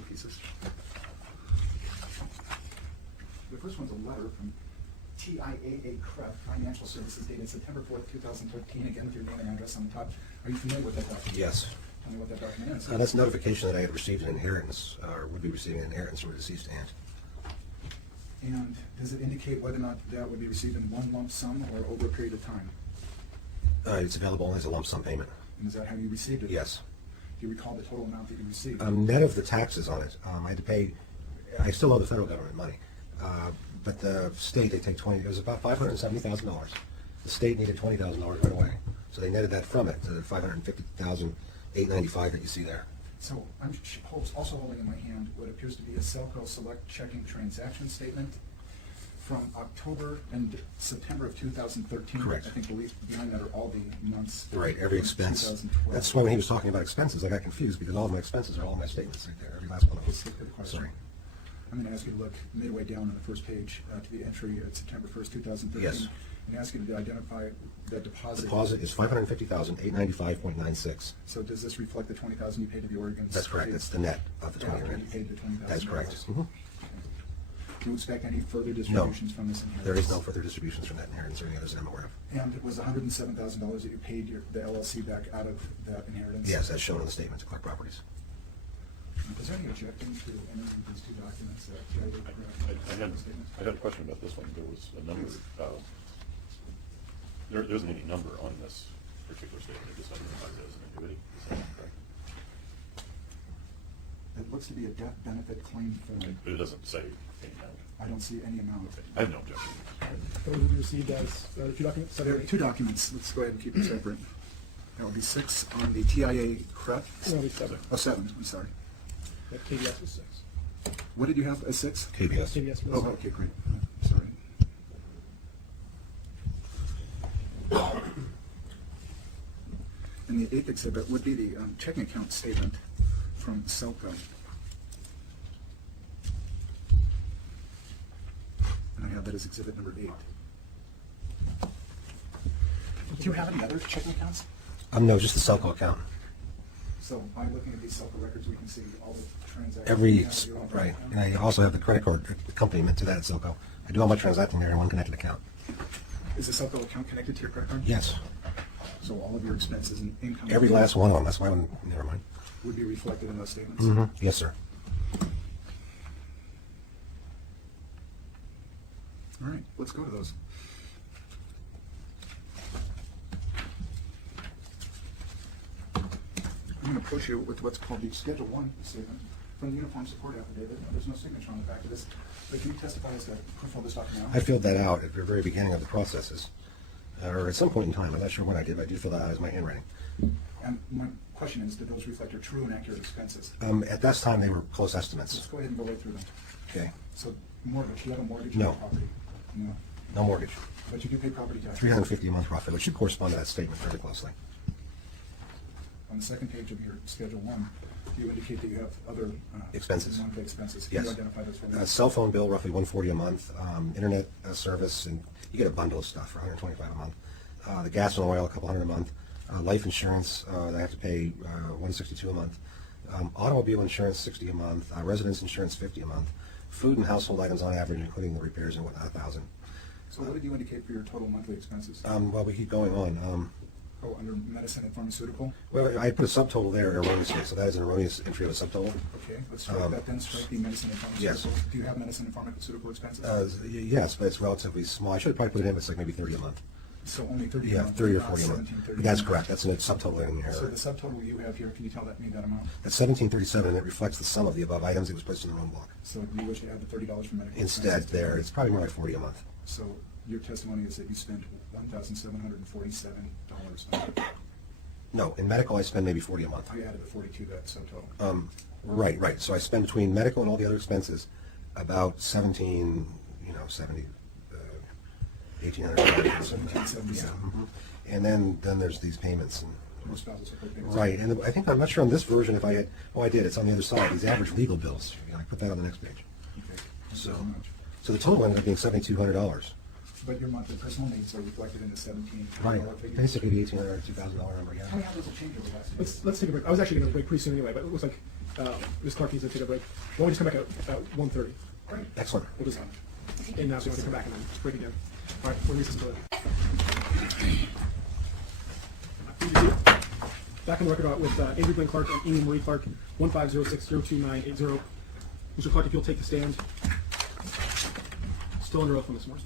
two pieces. The first one's a letter from TIAA CREP Financial Services dated September 4th, 2013, again with your name and address on the top. Are you familiar with that document? Yes. Tell me what that document is. That's notification that I had received an inheritance, or would be receiving an inheritance from a deceased aunt. And does it indicate whether or not that would be received in one lump sum or over a period of time? It's available as a lump sum payment. And is that how you received it? Yes. Do you recall the total amount that you received? Net of the taxes on it, I had to pay, I still owe the federal government money. But the state, they take it was about $570,000. The state needed $20,000 right away. So they netted that from it to the $550,895 that you see there. So I'm also holding in my hand what appears to be a Selco Select checking transaction statement from October and September of 2013. Correct. I think behind that are all the months. Right, every from expense. 2012. That's why when he was talking about expenses, I got confused because all of my expenses are all in my statements right there, every last one of Let's them. look at the question. Sorry. I'm going to ask you to look midway down on the first page to the entry at September 1st, 2013. Yes. And ask you to identify that deposit. Deposit is $550,895.96. So does this reflect the $20,000 you paid to the Oregon? That's correct. That's the net of the 20 You grand. paid the $20,000. That's correct. Mhm. Do you expect any further No, distributions from this inheritance? there is no further distributions from that inheritance or any others that I'm aware of. And it was $107,000 that you paid the LLC back out of that inheritance? Yes, as shown in the statement to Clark Properties. Is there any objection to any of these two documents that I had a question about this one. There was a number, there isn't any number on this particular statement. It just identifies it as an annuity. Is that correct? It looks to be a death benefit claim form. But it doesn't say any amount. I don't see any amount. I have no objection. Those will be received as two documents? So there are two documents. Let's go ahead and keep them separate. That will be 6 on the TIA CREP. It'll be 7. Oh, 7, I'm sorry. That KBS was 6. What did you have as 6? KBS. KBS was Oh, 7. okay, great. Sorry. And the 8th exhibit would be the checking account statement from Selco. And I have that as exhibit number 8. Do you have any other checking accounts? No, just the Selco account. So by looking at these Selco records, we can see all the transactions. Every, you have in your own right. account. And I also have the credit card accompaniment to that at Selco. I do all my transacting there in one connected account. Is the Selco account connected to your credit card? Yes. So all of your expenses and income. Every last one of them. That's why I'm, never mind. Would be reflected in those statements? Yes, sir. All right, let's go to those. I'm going to push you with what's called the Schedule 1 statement from the Uniform Support Affidavit. There's no signature on the back of this, but can you testify as to who filled this document out? I filled that out at the very beginning of the processes, or at some point in time. I'm not sure when I did, but I did fill that out as my handwriting. And my question is, did those reflect your true and accurate expenses? At that time, they were close Let's estimates. go ahead and go right through them. Okay. So mortgage, you have a mortgage No. on property? No. No mortgage. But you do pay property taxes? $350 a month roughly, which should correspond to that statement fairly closely. On the second page of your Schedule 1, you indicate that you have other Expenses. monthly expenses. Can you Yes. identify those for me? Cell phone bill, roughly $140 a month. Internet service, and you get a bundle of stuff for $125 a month. The gas and oil, a couple hundred a month. Life insurance, I have to pay $162 a month. Automobile insurance, $60 a month. Residence insurance, $50 a month. Food and household items on average, including the repairs and whatnot, $1,000. So what did you indicate for your total monthly expenses? Well, we keep going on. Oh, under medicine and pharmaceutical? Well, I put a subtotal there erroneously, so that is an erroneous entry of a subtotal. Okay, let's strike that then, strike the medicine and pharmaceutical. Yes. Do you have medicine and pharmaceutical expenses? Yes, but it's relatively small. I should probably put it in, it's like maybe 30 a month. So only 30 a Yeah, month, 30 or not 40 a month. 1730. That's correct. That's a subtotal in here. So the subtotal you have here, can you tell me that amount? That's 1737, and it reflects the sum of the above items. It was placed in the wrong block. So you wish to add the $30 for medical Instead, expenses? there, it's probably more like 40 a month. So your testimony is that you spent $1,747. No, in medical, I spend maybe 40 a month. I added the 42 to that subtotal. Right. So I spend between medical and all the other expenses about 1800. 1777. And then there's these payments. And, More spousal support payments. right, and I think, I'm not sure on this version if I had, I did, it's on the other side, these average legal bills. I put that on the next page. Okay. So, How much? so the total ended up being $7,200. But your monthly personal needs are reflected in the $1,700 Right, figure. basically the $1,800, $2,000 number, yeah. How many have those changed over the last few years? Let's take a break. I was actually going to break pretty soon anyway, but it looks like Ms. Clark needs to take a break. Why don't we just come back at 1:30? Great. Excellent. We'll just, and so you want to come back and then break again. All right, we'll recess until then. Back on the record with Andrew Glenn Clark and Amy Marie Clark, 150602980. Mr. Clark, if you'll take the stand. Still under oath on this morning.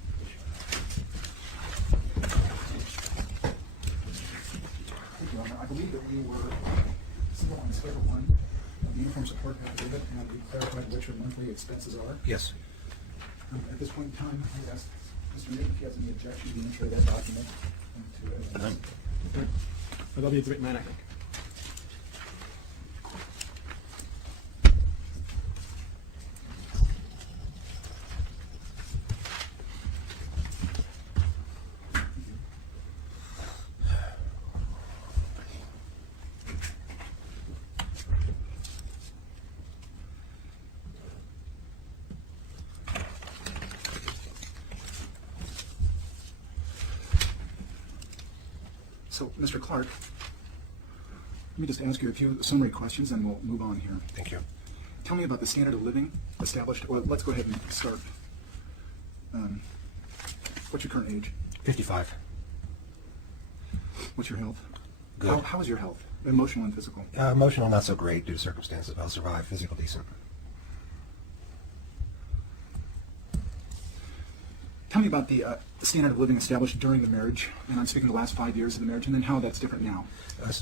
Thank you, Your Honor. I believe that we were still on Schedule 1 of the uniform support affidavit, and we clarified what your monthly expenses are. Yes. At this point in time, I would ask Mr. Newton if he has any objection to the entry of that document into evidence. That'll be Exhibit 9, I think. So, Mr. Clark, let me just ask you a few summary questions and we'll move on here. Thank you. Tell me about the standard of living established. Well, let's go ahead and start. What's your current age? 55. What's your health? Good. How is your health? Emotional and physical? Emotional, not so great due to circumstances, but I'll survive. Physical, decent. Tell me about the standard of living established during the marriage, and I'm speaking the last 5 years of the marriage, and then how that's different now. I'm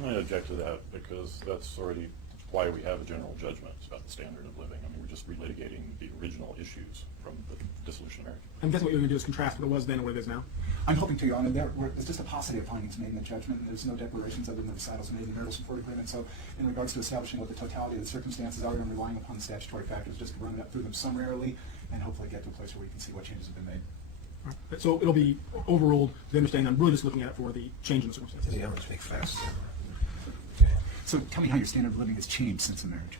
going to object to that because that's already why we have a general judgment about the standard of living. I mean, we're just relitigating the original issues from the dissolution of marriage. I'm guessing what you're going to do is contrast what it was then and what it is now. I'm hoping to, Your Honor, there's just a paucity of findings made in the judgment, and there's no declarations other than the recitals made in the marital support agreement. So in regards to establishing what the totality of the circumstances are, I'm relying upon the statutory factors just to run it up through them summarily and hopefully get to a place where we can see what changes have been made. All right. So it'll be overruled. The understanding I'm really just looking at it for the change in the circumstances. Yeah, I'm going to speak fast. So tell me how your standard of living has changed since the marriage.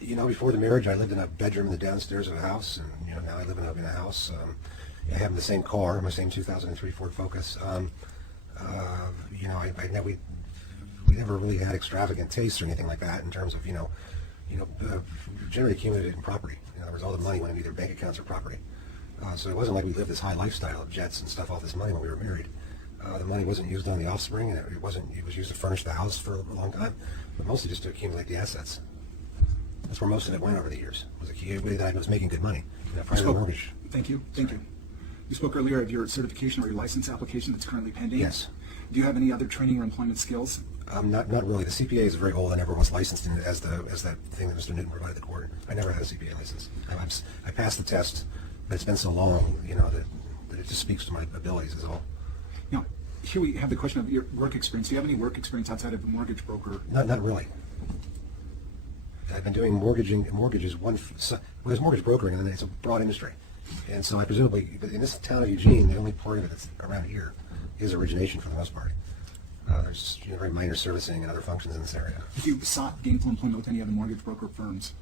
You know, before the marriage, I lived in a bedroom in the downstairs of a house, and you know, now I live in a house. I have the same car, my same 2003 Ford Focus. You know, we never really had extravagant tastes or anything like that in terms of generally accumulated in property. In other words, all the money went into either bank accounts or property. So it wasn't like we lived this high lifestyle of jets and stuff, all this money when we were married. The money wasn't used on the offspring, and it was used to furnish the house for a long time, but mostly just to accumulate the assets. That's where most of it went over the years. Was a key way that I was making good money. Prior to the mortgage. Thank you. Thank you. You spoke earlier of your certification or your license application that's currently pending. Yes. Do you have any other training or employment skills? Not really. The CPA is very old. I never was licensed as that thing that Mr. Newton provided the court. I never had a CPA license. I passed the test, but it's been so long, that it just speaks to my abilities is all. Now, here we have the question of your work experience. Do you have any work experience outside of a mortgage broker? Not really. I've been doing mortgages. There's mortgage brokering, and then it's a broad industry. And so I presumably, but in this town of Eugene, the only part of it that's around here is origination for the most part. There's very minor servicing and other functions in this area. Have you sought gainful employment with any other mortgage broker firms?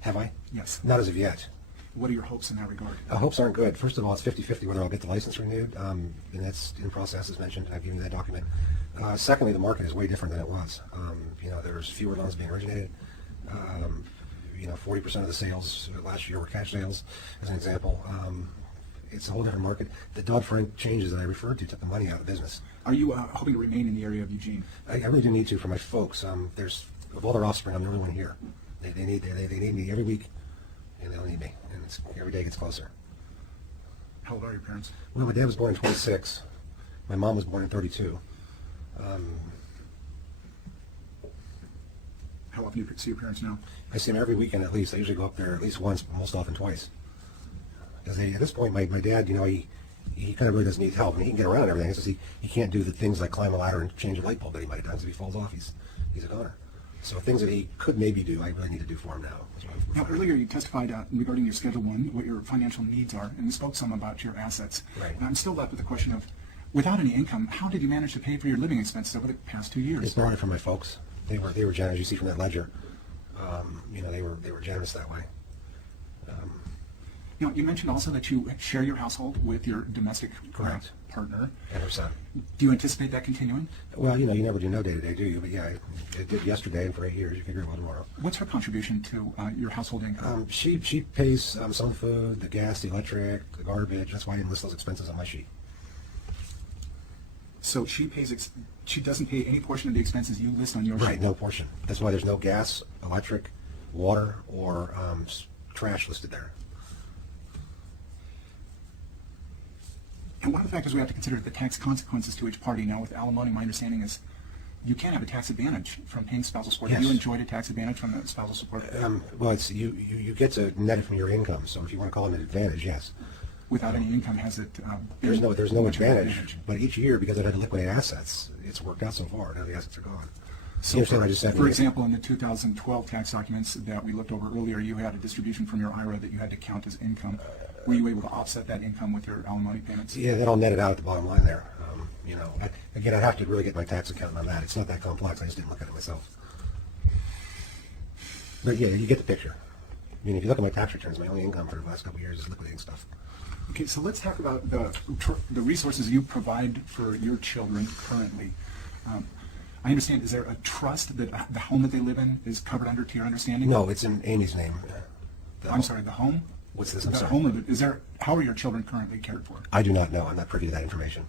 Have I? Yes. Not as of yet. What are your hopes in that regard? Hopes aren't good. First of all, it's 50-50 whether I'll get the license renewed, and that's in process, as mentioned. I've given you that document. Secondly, the market is way different than it was. There's fewer loans being originated. 40% of the sales last year were cash sales, as an example. It's a whole different market. The Dodd-Frank changes that I referred to took the money out of the business. Are you hoping to remain in the area of Eugene? I really do need to for my folks. Of all their offspring, I'm the only one here. They need me every week, and they'll need me. And every day gets closer. How old are your parents? Well, my dad was born in 26. My mom was born in 32. How often do you see your parents now? I see them every weekend at least. I usually go up there at least once, but most often twice. Because at this point, my dad, he kind of really doesn't need help. I mean, he can get around and everything. It's just he can't do the things like climb a ladder and change a light bulb that he might have done. So if he falls off, he's a goner. So things that he could maybe do, I really need to do for him now. Now, earlier you testified regarding your Schedule 1, what your financial needs are, and you spoke some about your assets. Right. And I'm still left with the question of, without any income, how did you manage to pay for your living expenses over the past 2 years? It's borrowed from my folks. They were generous. You see from that ledger. They were generous that way. Now, you mentioned also that you share your household with your domestic Correct. partner. And her son. Do you anticipate that continuing? Well, you know, you never do no day-to-day, do you? But yeah, I did yesterday, and for 8 years. You figure it well tomorrow. What's her contribution to your household income? She pays some food, the gas, the electric, the garbage. That's why I didn't list those expenses on my sheet. So she she doesn't pay any portion of the expenses you list on your sheet? Right, no portion. That's why there's no gas, electric, water, or trash listed there. And one of the factors we have to consider is the tax consequences to each party. Now, with alimony, my understanding is you can have a tax advantage from paying spousal support. Have Yes. you enjoyed a tax advantage from the spousal support? Well, it's you get to net it from your income. So if you want to call it an advantage, yes. Without any income, has it There's no much of an advantage. But each year, because I've had to liquidate assets, it's worked out so far. Now the assets are gone. So, You understand what I just said? for example, in the 2012 tax documents that we looked over earlier, you had a distribution from your IRA that you had to count as income. Were you able to offset that income with your alimony payments? Yeah, that'll net it out at the bottom line there. You know, again, I'd have to really get my tax accountant on that. It's not that complex. I just didn't look at it myself. But yeah, you get the picture. I mean, if you look at my tax returns, my only income for the last couple of years is liquidating stuff. Okay, so let's talk about the resources you provide for your children currently. I understand, is there a trust that the home that they live in is covered under, to your understanding? No, it's in Amy's name. I'm sorry, the home? What's this? I'm The sorry. home, or is there, how are your children currently cared for? I do not know. I'm not privy to that information.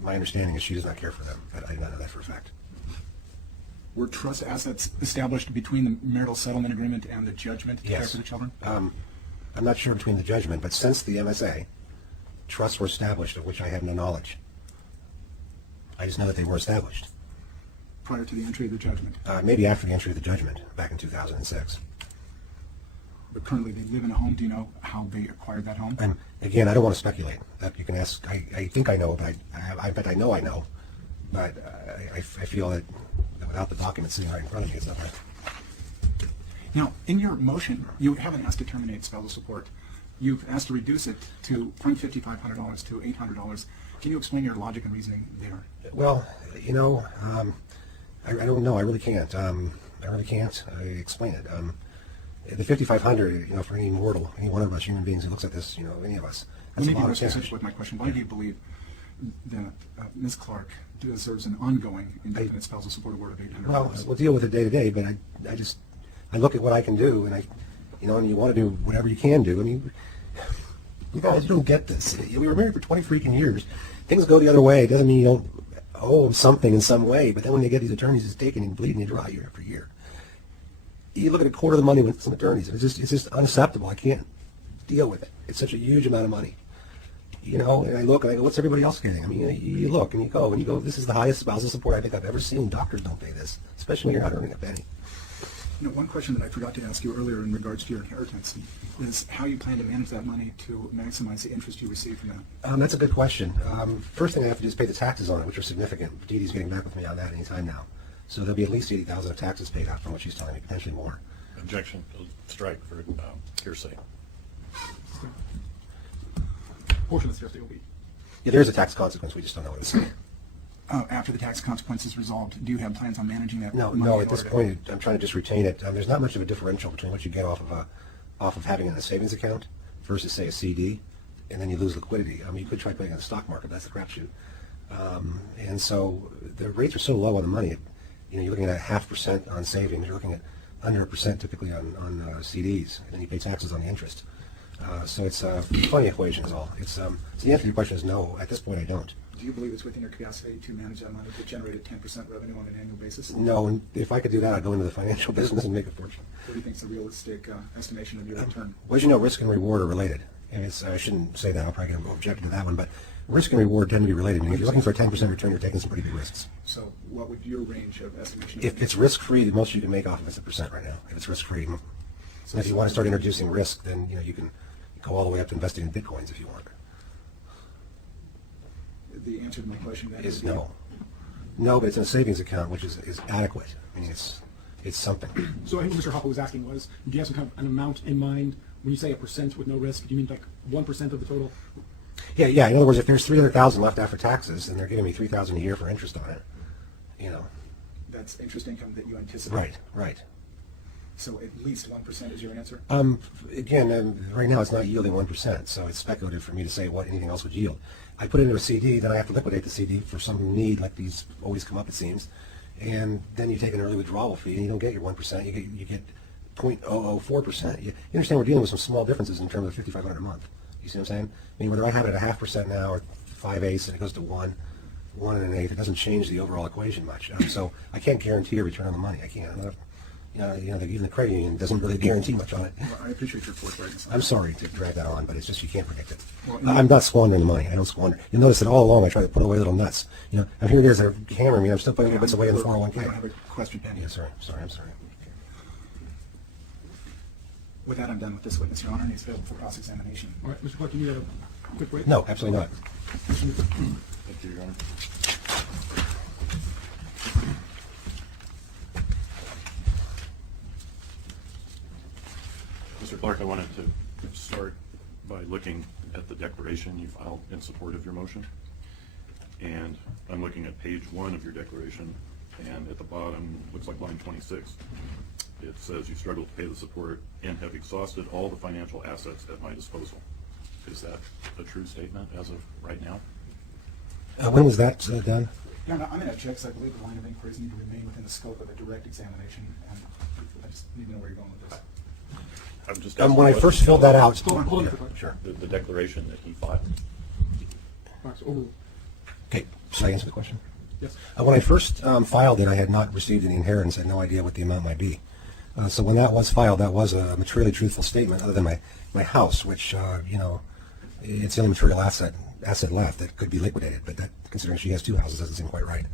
My understanding is she does not care for them. I do not know that for a fact. Were trust assets established between the marital settlement agreement and the judgment to care Yes. for the children? I'm not sure between the judgment, but since the MSA, trusts were established of which I have no knowledge. I just know that they were established. Prior to the entry of the judgment. Maybe after the entry of the judgment back in 2006. But currently they live in a home. Do you know how they acquired that home? Again, I don't want to speculate. That you can ask. I think I know, but I bet I know. But I feel that without the documents sitting right in front of me, it's not right. Now, in your motion, you haven't asked to terminate spousal support. You've asked to reduce it from $5,500 to $800. Can you explain your logic and reasoning there? Well, you know, I don't know. I really can't. I really can't explain it. The 5,500, you know, for any mortal, any one of us human beings who looks at this, you know, any of us, Let that's me a be lot more of cash. specific with my question. Why do you believe that Ms. Clark deserves an ongoing indefinite spousal support award of $800? Well, we'll deal with it day to day, but I look at what I can do, and and you want to do whatever you can do. I mean, you guys don't get this. We were married for 20 freaking years. Things go the other way. It doesn't mean you don't owe them something in some way, but then when they get these attorneys, it's taken and bleeding you dry year after year. You look at a quarter of the money with some attorneys, and it's just unacceptable. I can't deal with it. It's such a huge amount of money. You know, and I look and I go, what's everybody else getting? I mean, you look and you go, this is the highest spousal support I think I've ever seen. Doctors don't pay this, especially when you're not earning a penny. You know, one question that I forgot to ask you earlier in regards to your inheritance is how you plan to manage that money to maximize the interest you receive from that. That's a good question. First thing I have to do is pay the taxes on it, which are significant. Dee Dee's getting back with me on that any time now. So there'll be at least $80,000 of taxes paid out from what she's telling me, potentially more. Objection, strike for hearsay. Portion of the hearsay will be. Yeah, there is a tax consequence. We just don't know what it is. After the tax consequence is resolved, do you have plans on managing that No, money? no. in At this order point, I'm trying to just retain it. There's not much of a differential between what you get off of having it in a savings account versus, say, a CD, and then you lose liquidity. I mean, you could try putting it in the stock market. That's the crapshoot. And so the rates are so low on the money. You're looking at 0.5% on savings. You're looking at under 1% typically on CDs, and then you pay taxes on the interest. So it's a funny equation is all. So the answer to your question is no. At this point, I don't. Do you believe it's within your capacity to manage that money to generate a 10% revenue on an annual basis? No, and if I could do that, I'd go into the financial business and make a fortune. What do you think is a realistic estimation of your return? Well, as you know, risk and reward are related. And I shouldn't say that. I'll probably get objected to that one. But risk and reward tend to be related. I mean, if you're looking for a 10% return, you're taking some pretty big risks. So what would your range of estimation If it's risk-free, the most you can make off of it is 1% right now. If it's risk-free. So if you want to start introducing risk, then you can go all the way up to investing in bitcoins if you want. The answer to my question then Is would be no. No, but it's in a savings account, which is adequate. I mean, it's something. So I think what Mr. Hopper was asking was, do you have some kind of an amount in mind when you say 1% with no risk? Do you mean like 1% of the total? Yeah. In other words, if there's $300,000 left after taxes, and they're giving me $3,000 a year for interest on it, That's interest income that you anticipate. Right. So at least 1% is your answer? Again, right now it's not yielding 1%, so it's speculative for me to say what anything else would yield. I put it into a CD, then I have to liquidate the CD for some need, like these always come up, it seems, and then you take an early withdrawal fee, and you don't get your 1%, you get 0.004%. You understand we're dealing with some small differences in terms of $5,500 a month. You see what I'm saying? I mean, whether I have it at 0.5% now or 5/8 and it goes to 1 1 1/8, it doesn't change the overall equation much. So I can't guarantee a return on the money. I can't. Even the credit union doesn't really guarantee much on it. Well, I appreciate your forthrightness. I'm sorry to drag that on, but it's just you can't predict it. Well, I'm not squandering the money. I don't squander. You'll notice that all along I try to put away little nuts. And here it is, they're hammering me. I'm still putting little bits away in the I have 401k. a question pending. Yes, sir. I'm sorry. With that, I'm done with this witness, Your Honor, and he's available for cross-examination. All right, Mr. Clark, do you need a quick break? No, absolutely not. Thank you, Your Honor. Mr. Clark, I wanted to start by looking at the declaration you filed in support of your motion. And I'm looking at page 1 of your declaration, and at the bottom, looks like line 26. It says you struggle to pay the support and have exhausted all the financial assets at my disposal. Is that a true statement as of right now? When was that done? Your Honor, I'm going to object because I believe the line of inquiries need to remain within the scope of a direct examination, and I just need to know where you're going with this. I'm just When I asking first what- filled that out. Hold on, Yeah, Mr. Clark. sure. The declaration that he filed. All right, so overruled. Okay, should I answer the question? Yes. When I first filed it, I had not received any inheritance. I had no idea what the amount might be. So when that was filed, that was a materially truthful statement, other than my house, which it's the only material asset left that could be liquidated. But that, considering she has 2 houses, doesn't seem quite right.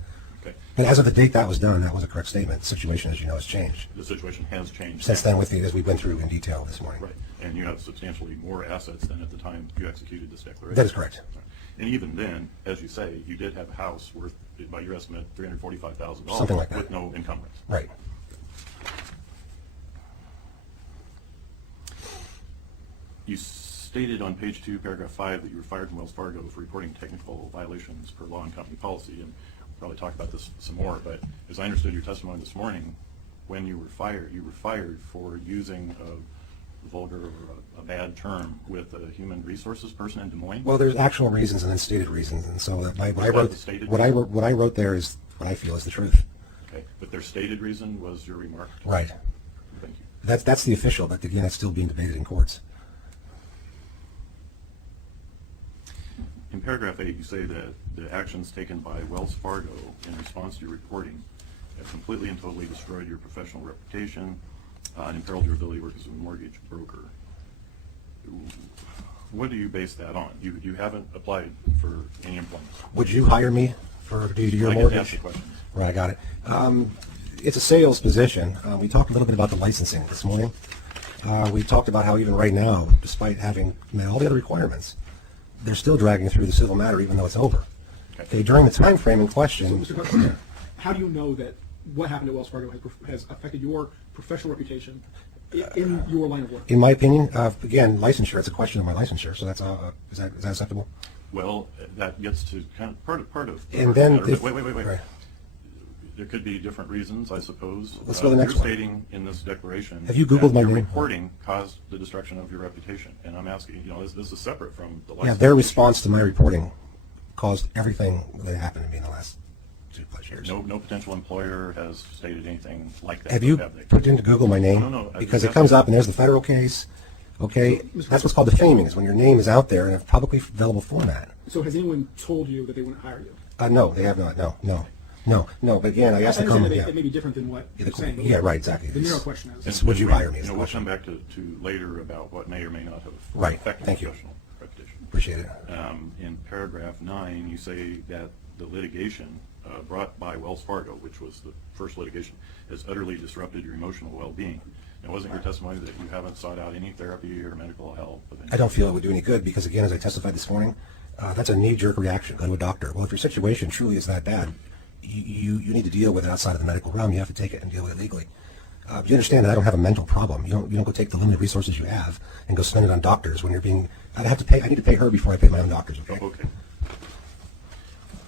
Okay. But as of the date that was done, that was a correct statement. The situation, as you know, has changed The situation has changed. since then, as we went through in detail this morning. Right. And you have substantially more assets than at the time you executed this declaration. That is correct. And even then, as you say, you did have a house worth, by your estimate, $345,000. Something like that. With no encumbrance. Right. You stated on page 2, paragraph 5, that you were fired from Wells Fargo for reporting technical violations per law and company policy, and we'll probably talk about this some more, but as I understood your testimony this morning, when you were fired for using a vulgar or a bad term with a human resources person in Des Moines? Well, there's actual reasons and then stated reasons, and so that what I wrote there is what I feel is the truth. Okay, but their stated reason was your remark? Right. Thank you. That's the official, but again, it's still being debated in courts. In paragraph 8, you say that the actions taken by Wells Fargo in response to your reporting have completely and totally destroyed your professional reputation and imperiled your ability to work as a mortgage broker. What do you base that on? You haven't applied for any employment. Would you hire me to do your I get to mortgage? ask the questions. Right, I got it. It's a sales position. We talked a little bit about the licensing this morning. We talked about how even right now, despite having met all the other requirements, they're still dragging through the civil matter even though it's over. Okay. During the time frame in question, Mr. Clark, how do you know that what happened at Wells Fargo has affected your professional reputation in your line of work? in my opinion, again, licensure, it's a question of my licensure, so that's is that acceptable? Well, that gets to kind of part of. And then the matter, if- but wait. right. There could be different reasons, I suppose. Let's go to the next You're one. stating in this declaration. Have you Googled that my your name? reporting caused the destruction of your reputation, and I'm asking, this is separate from the Yeah, license. their issue. response to my reporting caused everything that happened to me in the last 2+ years. No potential employer has stated anything like that. Have you they? put into Google my name? No, I Because just it comes asked- up and there's the federal case. Okay, that's what's called defaming, is when your name is out there in a publicly available format. So has anyone told you that they wouldn't hire you? No, they have not. No. But again, I asked I to understand come. that Yeah. it may be different than what you're saying. but Yeah, right, exactly. The narrow question is. It's would you hire me? Is the We'll question. come back to later about what may or may not have Right, affected thank you. professional reputation. Appreciate it. In paragraph 9, you say that the litigation brought by Wells Fargo, which was the first litigation, has utterly disrupted your emotional well-being. Now, wasn't your testimony that you haven't sought out any therapy or medical help? Of any I don't feel it would do any good because, again, as I testified this morning, that's a knee-jerk reaction. Go to a doctor. Well, if your situation truly is that bad, you need to deal with it outside of the medical realm. You have to take it and deal with it legally. You understand that I don't have a mental problem. You don't go take the limited resources you have and go spend it on doctors when you're being. I need to pay her before I pay my own doctors. Okay. Okay.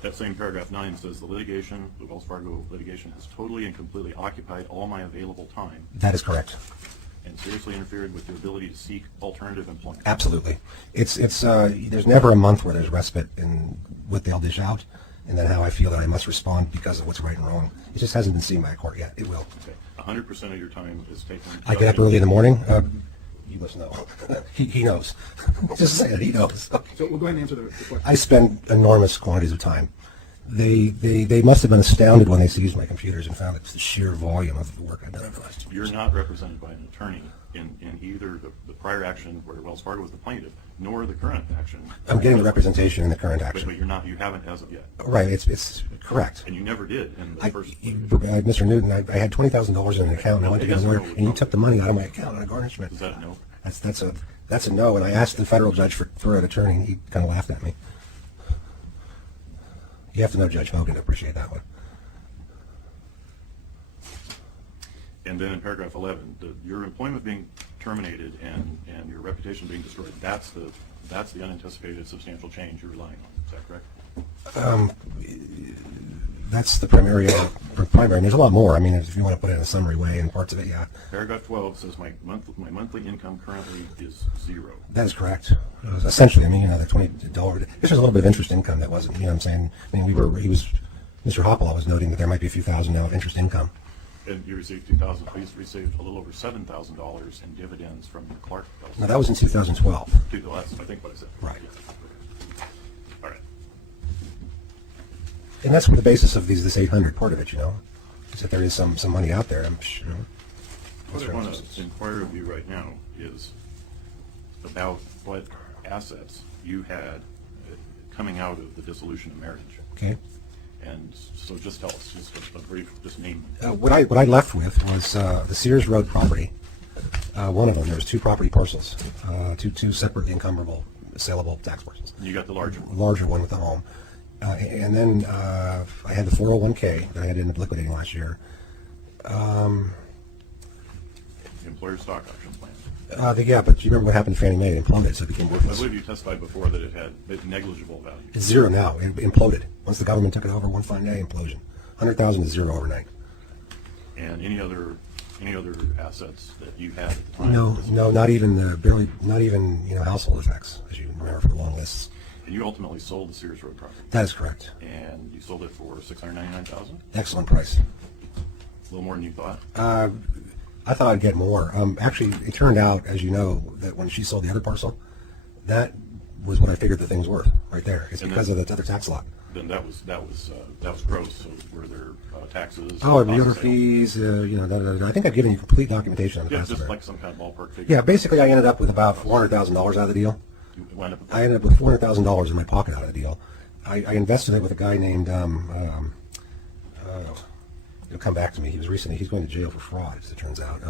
That same paragraph 9 says the Wells Fargo litigation has totally and completely occupied all my available time That is correct. and seriously interfered with your ability to seek alternative employment. Absolutely. There's never a month where there's respite in what they'll dish out, and then how I feel that I must respond because of what's right and wrong. It just hasn't been seen by a court yet. It will. Okay. 100% of your time is taken. I get up early in the morning. You must know. He knows. Just say it. He knows. So we'll go ahead and answer the question. I spend enormous quantities of time. They must have been astounded when they seized my computers and found the sheer volume of the work I've done over the last 2 years. You're not represented by an attorney in either the prior action where Wells Fargo was the plaintiff, nor the current action. I'm getting the representation in the current But action. you're not. You haven't as of yet, Right. It's correct. and you never did in the first. Mr. Newton, I had $20,000 in an account, and I went to get a lawyer, and you took the money out of my account on a garnishment. Is that a no? That's a no, and I asked the federal judge for an attorney, and he kind of laughed at me. You have to know Judge Hogan to appreciate that one. And then in paragraph 11, your employment being terminated and your reputation being destroyed, that's the unanticipated substantial change you're relying on. Is that correct? That's the primary. And there's a lot more. I mean, if you want to put it in a summary way, and parts of it, yeah. Paragraph 12 says my monthly income currently is 0. That is correct. Essentially, I mean, the $20. This was a little bit of interest income that wasn't. What I'm saying. I mean, Mr. Hoppala was noting that there might be a few thousand now of interest income. And you received $2,000. Please received a little over $7,000 in dividends from your Clark. Now that was in 2012. That's, I think, what I said. Right. Yeah. All right. And that's the basis of this 800 part of it, is that there is some money out there. I'm sure. What I want to inquire of you right now is about what assets you had coming out of the dissolution of marriage. Okay. And so just tell us, just a brief, just name. What I left with was the Sears Road property. One of them, there was 2 property parcels, two separately encumberable, saleable tax parcels. You got the larger one. Larger one with the home. And then I had the 401k that I had ended up liquidating last year. Employer stock option plan. Yeah, but you remember what happened to Fannie Mae? It imploded, so it became I worthless. believe you testified before that it had negligible value. It's 0 now. It imploded. Once the government took it over, one fine day, implosion. 100,000 to 0 overnight. And any other assets that you had at the time? No, not even household effects, as you remember from the long lists. And you ultimately sold the Sears Road property. That is correct. And you sold it for $699,000? Excellent price. A little more than you thought? I thought I'd get more. Actually, it turned out, as you know, that when she sold the other parcel, that was what I figured the thing's worth right there. It's And because then- of the other tax lot. Then that was gross. So were there taxes? Oh, and cost the of other sale? fees, I think I've given you complete documentation on the Yeah, cost of just it. like some kind of ballpark figure. Yeah, basically I ended up with about $400,000 out of the deal. You wound up with- I ended up with $400,000 in my pocket out of the deal. I invested it with a guy named, he'll come back to me. He's going to jail for fraud, as it turns out.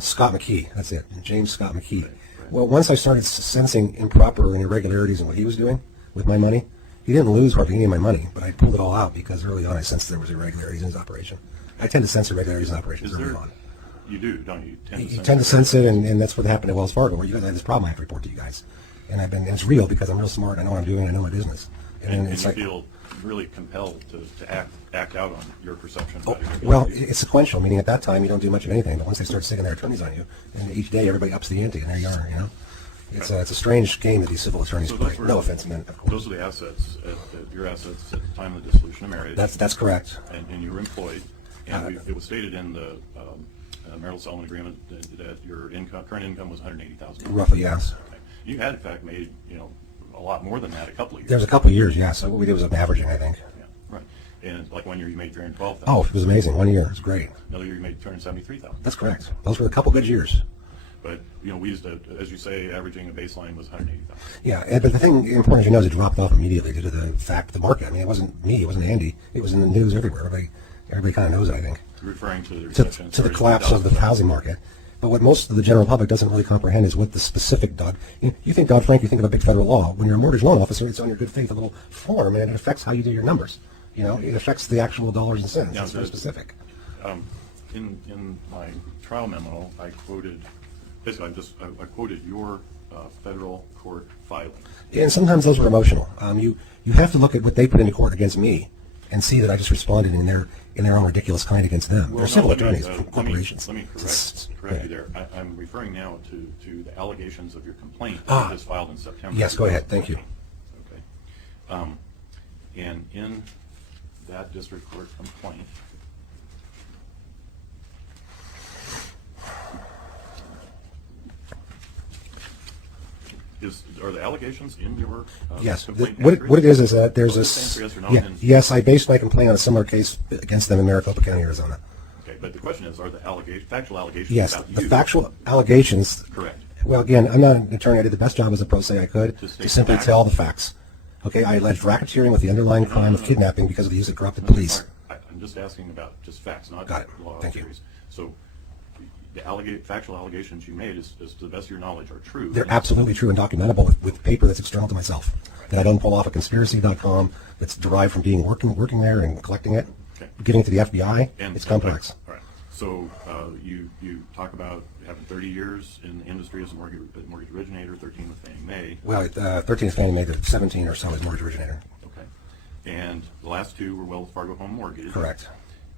Scott McKee, that's it, James Scott McKee. Well, once I started sensing improper and irregularities in what he was doing with my money, he didn't lose hardly any of my money, but I pulled it all out because early on I sensed there was irregularities in his operation. I tend to sense irregularities in operations Is early there? on. You do, don't you? You tend to sense it, and that's what happened at Wells Fargo, where you guys had this problem I have to report to you guys. And it's real because I'm real smart, I know what I'm doing, I know my business. And it's you like, feel really compelled to act out on your perception about it. well, it's sequential, meaning at that time you don't do much of anything, but once they start sticking their attorneys on you, and each day everybody ups the ante, and there you are, It's a strange game that these civil attorneys So play. those were- No offense meant, of course. Those are the assets, your assets at the time of the dissolution of marriage. That's correct. And you were employed. And it was stated in the marital settlement agreement that your current income was $180,000. Roughly, yes. Okay. You had, in fact, made a lot more than that a couple of years. There was a couple of years, yeah, so what we did was an averaging, I think. Yeah, right. And like 1 year you made $312,000. Oh, it was amazing. 1 year. It was great. Another year you made $273,000. That's correct. Those were a couple good years. But we used as you say, averaging a baseline was $180,000. Yeah, but the thing important as you know is it dropped off immediately due to the fact the market. I mean, it wasn't me, it wasn't Andy. It was in the news everywhere. Everybody kind of knows it, I think. Referring to the To recession. the collapse of the housing market. But what most of the general public doesn't really comprehend is what the specific you think Dodd-Frank, you think of a big federal law. When you're a mortgage loan officer, it's on your good faith a little form, and it affects how you do your numbers. It affects the actual dollars and cents. Now, It's very specific. In my trial memo, I quoted, basically I quoted your federal court filing. And sometimes those are emotional. You have to look at what they put into court against me and see that I just responded in their own ridiculous kind against them. Well, They're civil let me, attorneys, let me- corporations. Let me It's- correct you go there. I'm referring now to the allegations of your complaint Ah. that was filed in September. Yes, go ahead. Thank you. Okay. And in that district court complaint, are the allegations in your Yes. complaint? What accurate? it is that there's Well, just this. answer yes or no, Yeah, and- yes, I based my complaint on a similar case against them in Maricopa County, Arizona. Okay, but the question is, are the factual allegations Yes, about the you? factual allegations. Correct. Well, again, I'm not an attorney. I did the best job as a pro se I could To state to simply facts. tell the facts. Okay, I alleged racketeering with the underlying crime of kidnapping because of the use of corrupted police. I'm just asking about just facts, not Got it. law Thank you. theories. So the factual allegations you made, is to the best of your knowledge, are true. They're absolutely true and documentable with paper that's external to myself. That I don't pull off a conspiracy.com that's derived from being working there and collecting it, Okay. giving it to the FBI. And- It's complex. All right. So you talk about having 30 years in the industry as a mortgage originator, 13 with Fannie Mae. Well, 13 is Fannie Mae, 17 or so is mortgage originator. Okay. And the last two were Wells Fargo Home Mortgage. Correct.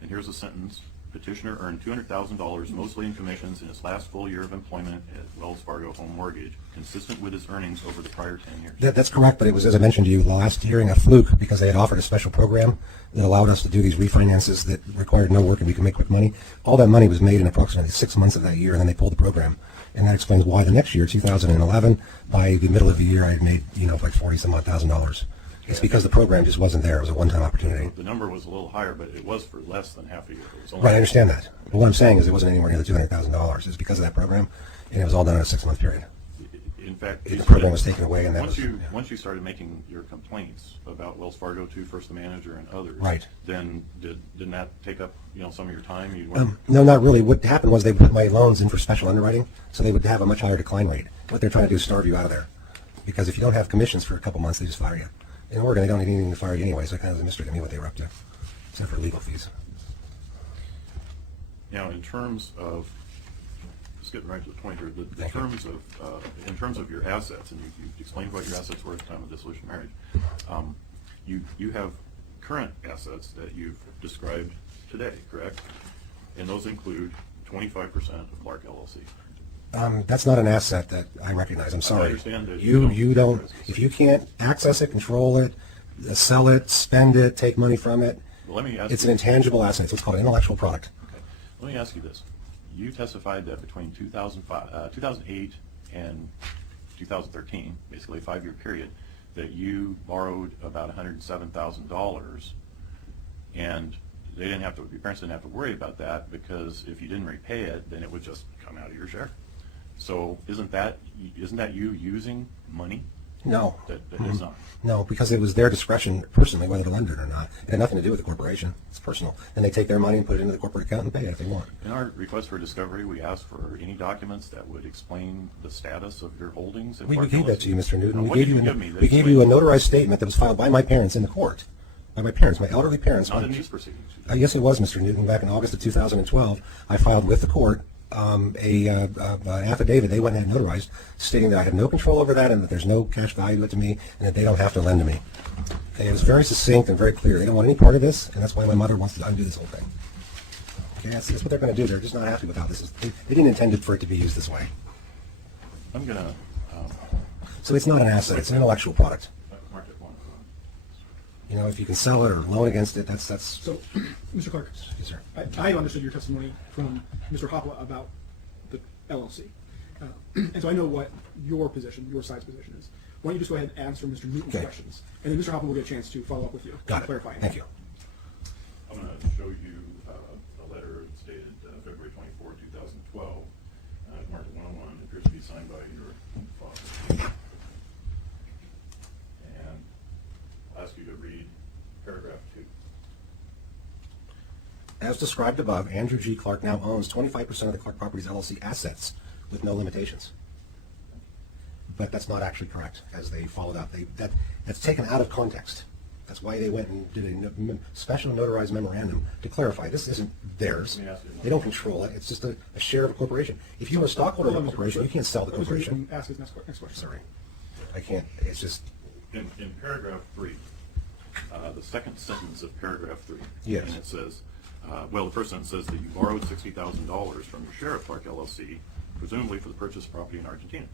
And here's a sentence. Petitioner earned $200,000, mostly in commissions, in his last full year of employment at Wells Fargo Home Mortgage, consistent with his earnings over the prior 10 years. That's correct, but it was, as I mentioned to you, the last hearing a fluke because they had offered a special program that allowed us to do these refinances that required no work and we could make quick money. All that money was made in approximately 6 months of that year, and then they pulled the program. And that explains why the next year, 2011, by the middle of the year, I had made, like $40,000. It's because the program just wasn't there. It was a one-time opportunity. The number was a little higher, but it was for less than half a year. It was only Right, I understand that. But what I'm saying is it wasn't anywhere near the $200,000. It's because of that program, and it was all done in a 6-month period. In fact, The program was taken away, and that once was- you yeah. once you started making your complaints about Wells Fargo to First the Manager and others, Right. Then didn't that take up some of your time? You weren't- No, not really. What happened was they put my loans in for special underwriting, so they would have a much higher decline rate. What they're trying to do is starve you out of there. Because if you don't have commissions for a couple months, they just fire you. In Oregon, they don't need anything to fire you anyway, so it kind of is a mystery to me what they were up to, except for legal fees. Now, in terms of, just getting right to the point here, Thank you. in terms of your assets, and you explained what your assets were at the time of dissolution of marriage, you have current assets that you've described today, correct? And those include 25% of Clark LLC. That's not an asset that I recognize. I'm sorry. understand that You you don't. don't If you can't access it, control it, sell it, spend it, take money from it, Well, let me ask it's you- an intangible asset. It's what's called an intellectual product. Okay. Let me ask you this. You testified that between 2008 and 2013, basically a 5-year period, that you borrowed about $107,000, and your parents didn't have to worry about that because if you didn't repay it, then it would just come out of your share. So isn't that you using money? No. That is not. No, because it was their discretion personally whether to lend it or not. It had nothing to do with the corporation. It's personal. And they take their money and put it into the corporate account and pay it if they want. In our request for discovery, we asked for any documents that would explain the status of your holdings. at We Clark gave that LLC. to you, Mr. Newton. Now, We what gave did you give me that we gave you a explains- notarized statement that was filed by my parents in the court. By my parents, my elderly parents. Not in these proceedings. Yes, it was, Mr. Newton. Back in August of 2012, I filed with the court an affidavit they went and had notarized stating that I have no control over that and that there's no cash value to it to me and that they don't have to lend to me. And it was very succinct and very clear. They don't want any part of this, and that's why my mother wants to undo this whole thing. Okay, that's what they're going to do. They're just not happy with how this is. They didn't intend for it to be used this way. I'm going to So it's not an asset. It's an intellectual product. mark it one. If you can sell it or loan against it, that's. So, Mr. Clark, Yes, sir. I understood your testimony from Mr. Hopla about the LLC. And so I know what your side's position is. Why don't you just go ahead and answer Mr. Newton's Okay. questions, and then Mr. Hopla will get a chance to follow up with you. Got and it. clarify. Thank you. I'm going to show you a letter dated February 24, 2012. Marked 101. It appears to be signed by your father. And I'll ask you to read paragraph 2. As described above, Andrew G. Clark now owns 25% of the Clark Properties LLC assets with no limitations. But that's not actually correct, as they followed up. That's taken out of context. That's why they went and did a special notarized memorandum to clarify this isn't theirs. Let me ask you They don't control it. It's just a share of a corporation. If you're a stockholder of a corporation, you can't sell the Mr. Reed corporation. can ask his next question. Sorry. I can't. It's just, In paragraph 3, the second sentence of paragraph 3. Yes. And it says, well, the first sentence says that you borrowed $60,000 from your share of Clark LLC, presumably for the purchase of property in Argentina.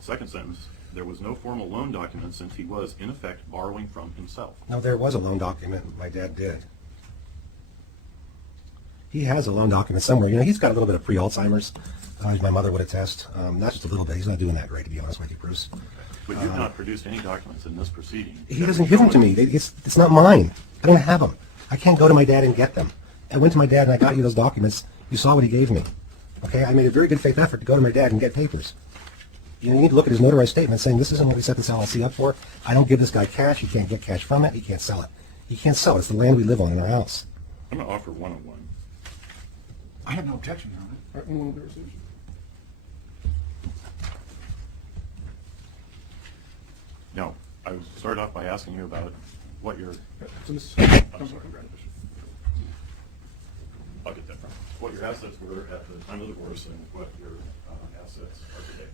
Second sentence, there was no formal loan document since he was, in effect, borrowing from himself. no, there was a loan document my dad did. He has a loan document somewhere. You know, he's got a little bit of pre-Alzheimer's, as my mother would attest. Not just a little bit. He's not doing that great, to be honest with you, Bruce. But you've not produced any documents in this proceeding. He doesn't give them to me. It's not mine. I don't have them. I can't go to my dad and get them. I went to my dad and I got you those documents. You saw what he gave me. Okay, I made a very good faith effort to go to my dad and get papers. You need to look at his notarized statement saying this isn't what we set this LLC up for. I don't give this guy cash. He can't get cash from it. He can't sell it. He can't sell it. It's the land we live on in our house. I'm going to offer one-on-one. I have no objection, Your Honor. All right, one moment, there, resolution. No, I would start off by asking you about what your, So Ms. I'm sorry, Councilman- I'll get that from, what your assets were at the time of divorce and what your assets are today.